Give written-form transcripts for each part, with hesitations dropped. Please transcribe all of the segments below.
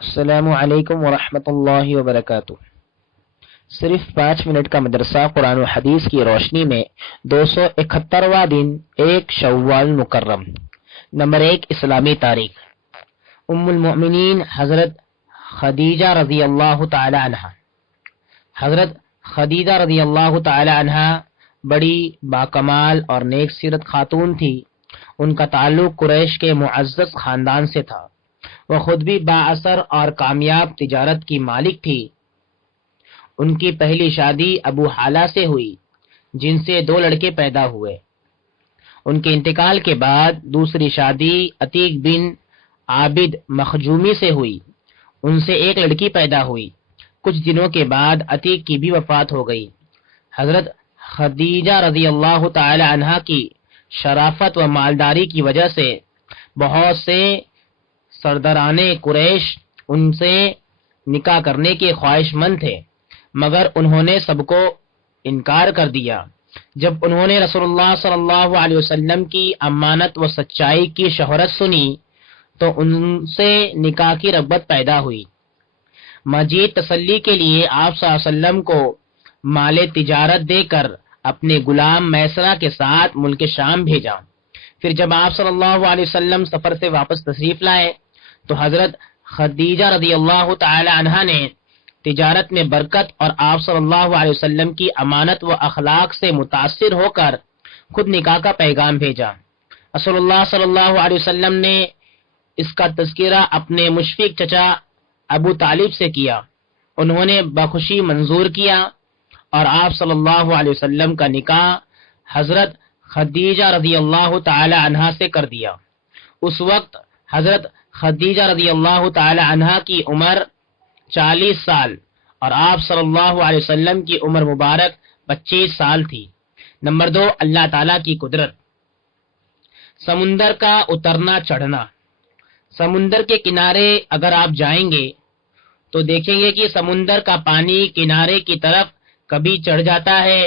السلام علیکم ورحمۃ اللہ وبرکاتہ۔ صرف 5 منٹ کا مدرسہ قرآن و حدیث کی روشنی میں 271واں دن 1 شوال مکرم۔ نمبر 1 اسلامی تاریخ۔ ام المؤمنین حضرت خدیجہ رضی اللہ تعالی عنہ۔ حضرت خدیجہ رضی اللہ تعالی عنہ بڑی باکمال اور نیک سیرت خاتون تھی۔ ان کا تعلق قریش کے معزز خاندان سے تھا۔ وہ خود بھی بااثر اور کامیاب تجارت کی مالک تھی۔ ان کی پہلی شادی ابو حالہ سے ہوئی، جن سے 2 لڑکے پیدا ہوئے۔ ان کے انتقال کے بعد دوسری شادی عتیق بن عابد مخجومی سے ہوئی، ان سے 1 لڑکی پیدا ہوئی۔ کچھ دنوں کے بعد عتیق کی بھی وفات ہو گئی۔ حضرت خدیجہ رضی اللہ تعالی عنہ کی شرافت و مالداری کی وجہ سے بہت سے سرداران قریش ان سے نکاح کرنے کے خواہش مند تھے، مگر انہوں نے سب کو انکار کر دیا۔ جب انہوں نے رسول اللہ صلی اللہ علیہ وسلم کی امانت و سچائی کی شہرت سنی تو ان سے نکاح کی رغبت پیدا ہوئی۔ مزید تسلی کے لیے آپ صلی اللہ علیہ وسلم کو مال تجارت دے کر اپنے غلام میسرہ کے ساتھ ملک شام بھیجا۔ پھر جب آپ صلی اللہ علیہ وسلم سفر سے واپس تشریف لائے تو حضرت خدیجہ رضی اللہ تعالی عنہ نے تجارت میں برکت اور آپ صلی اللہ علیہ وسلم کی امانت و اخلاق سے متاثر ہو کر خود نکاح کا پیغام بھیجا۔ رسول اللہ صلی اللہ علیہ وسلم نے اس کا تذکرہ اپنے مشفق چچا ابو طالب سے کیا۔ انہوں نے بخوشی منظور کیا اور آپ صلی اللہ علیہ وسلم کا نکاح حضرت خدیجہ رضی اللہ تعالی عنہ سے کر دیا۔ اس وقت حضرت خدیجہ رضی اللہ تعالی عنہ کی عمر 40 سال اور آپ صلی اللہ علیہ وسلم کی عمر مبارک 25 سال تھی۔ نمبر 2 اللہ تعالیٰ کی قدرت۔ سمندر کا اترنا چڑھنا۔ سمندر کے کنارے اگر آپ جائیں گے تو دیکھیں گے کہ سمندر کا پانی کنارے کی طرف کبھی چڑھ جاتا ہے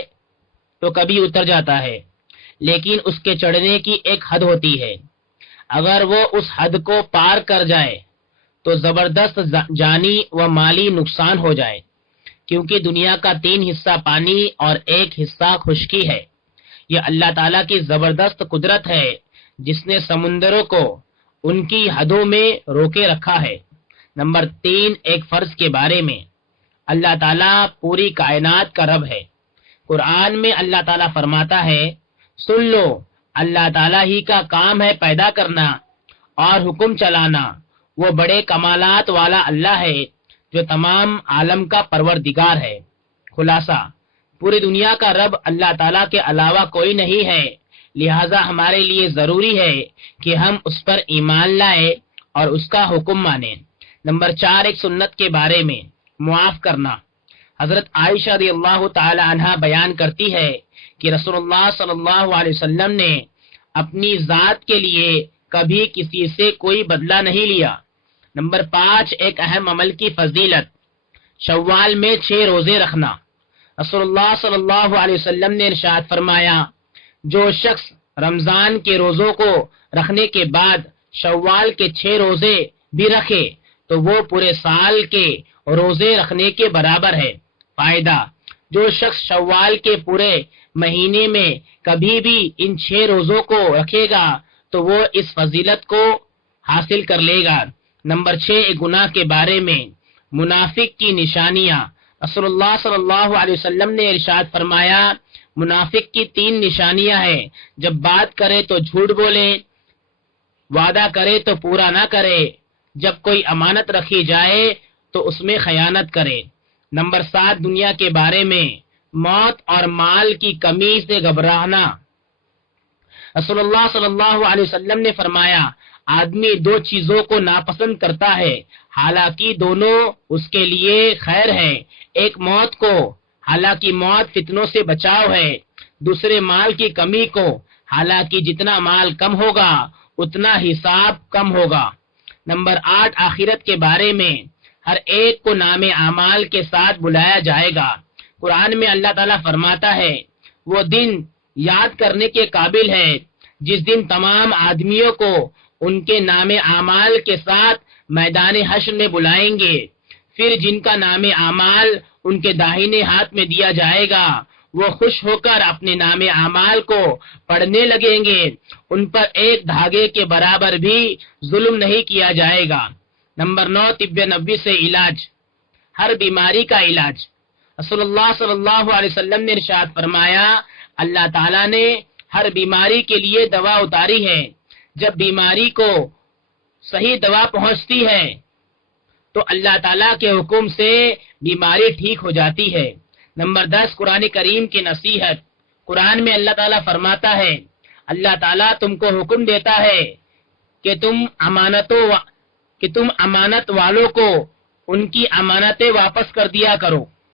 تو کبھی اتر جاتا ہے، لیکن اس کے چڑھنے کی ایک حد ہوتی ہے۔ اگر وہ اس حد کو پار کر جائے تو زبردست جانی و مالی نقصان ہو جائے، کیونکہ دنیا کا 3 حصہ پانی اور 1 حصہ خشکی ہے۔ یہ اللہ تعالیٰ کی زبردست قدرت ہے جس نے سمندروں کو ان کی حدوں میں روکے رکھا ہے۔ نمبر 3 ایک فرض کے بارے میں۔ اللہ تعالیٰ پوری کائنات کا رب ہے۔ قرآن میں اللہ تعالیٰ فرماتا ہے، سن لو اللہ تعالیٰ ہی کا کام ہے پیدا کرنا اور حکم چلانا، وہ بڑے کمالات والا اللہ ہے جو تمام عالم کا پروردگار ہے۔ خلاصہ، پوری دنیا کا رب اللہ تعالیٰ کے علاوہ کوئی نہیں ہے، لہذا ہمارے لیے ضروری ہے کہ ہم اس پر ایمان لائیں اور اس کا حکم مانیں۔ نمبر 4 ایک سنت کے بارے میں، معاف کرنا۔ حضرت عائشہ رضی اللہ تعالی عنہ بیان کرتی ہے کہ رسول اللہ صلی اللہ علیہ وسلم نے اپنی ذات کے لیے کبھی کسی سے کوئی بدلہ نہیں لیا۔ نمبر 5 ایک اہم عمل کی فضیلت، شوال میں 6 روزے رکھنا۔ رسول اللہ صلی اللہ علیہ وسلم نے ارشاد فرمایا، جو شخص رمضان کے روزوں کو رکھنے کے بعد شوال کے 6 روزے بھی رکھے تو وہ پورے سال کے روزے رکھنے کے برابر ہے۔ فائدہ، جو شخص شوال کے پورے مہینے میں کبھی بھی ان 6 روزوں کو رکھے گا تو وہ اس فضیلت کو حاصل کر لے گا۔ نمبر 6 گناہ کے بارے میں، منافق کی نشانیاں۔ رسول اللہ صلی اللہ علیہ وسلم نے ارشاد فرمایا، منافق کی 3 نشانیاں ہیں، جب بات کرے تو جھوٹ بولے، وعدہ کرے تو پورا نہ کرے، جب کوئی امانت رکھی جائے تو اس میں خیانت کرے۔ نمبر 7 دنیا کے بارے میں، موت اور مال کی کمی سے گھبرانا۔ رسول اللہ صلی اللہ علیہ وسلم نے فرمایا، آدمی 2 چیزوں کو ناپسند کرتا ہے، حالانکہ دونوں اس کے لیے خیر ہے۔ ایک موت کو، حالانکہ موت فتنوں سے بچاؤ ہے۔ دوسرے مال کی کمی کو، حالانکہ جتنا مال کم ہوگا اتنا حساب کم ہوگا۔ نمبر 8 آخرت کے بارے میں، ہر ایک کو نام اعمال کے ساتھ بلایا جائے گا۔ قرآن میں اللہ تعالیٰ فرماتا ہے، وہ دن یاد کرنے کے قابل ہے جس دن تمام آدمیوں کو ان کے نام اعمال کے ساتھ میدان حشر میں بلائیں گے، پھر جن کا نام اعمال ان کے داہنے ہاتھ میں دیا جائے گا وہ خوش ہو کر اپنے نام اعمال کو پڑھنے لگیں گے، ان پر ایک دھاگے کے برابر بھی ظلم نہیں کیا جائے گا۔ نمبر 9، طب نبوی سے علاج، ہر بیماری کا علاج۔ رسول اللہ صلی اللہ علیہ وسلم نے ارشاد فرمایا، اللہ تعالیٰ نے ہر بیماری کے لیے دوا اتاری ہے، جب بیماری کو صحیح دوا پہنچتی ہے تو اللہ تعالیٰ کے حکم سے بیماری ٹھیک ہو جاتی ہے۔ نمبر 10، قرآن کریم کی نصیحت۔ قرآن میں اللہ تعالیٰ فرماتا ہے، اللہ تعالیٰ تم کو حکم دیتا ہے کہ تم امانت والوں کو ان کی امانتیں واپس کر دیا کرو۔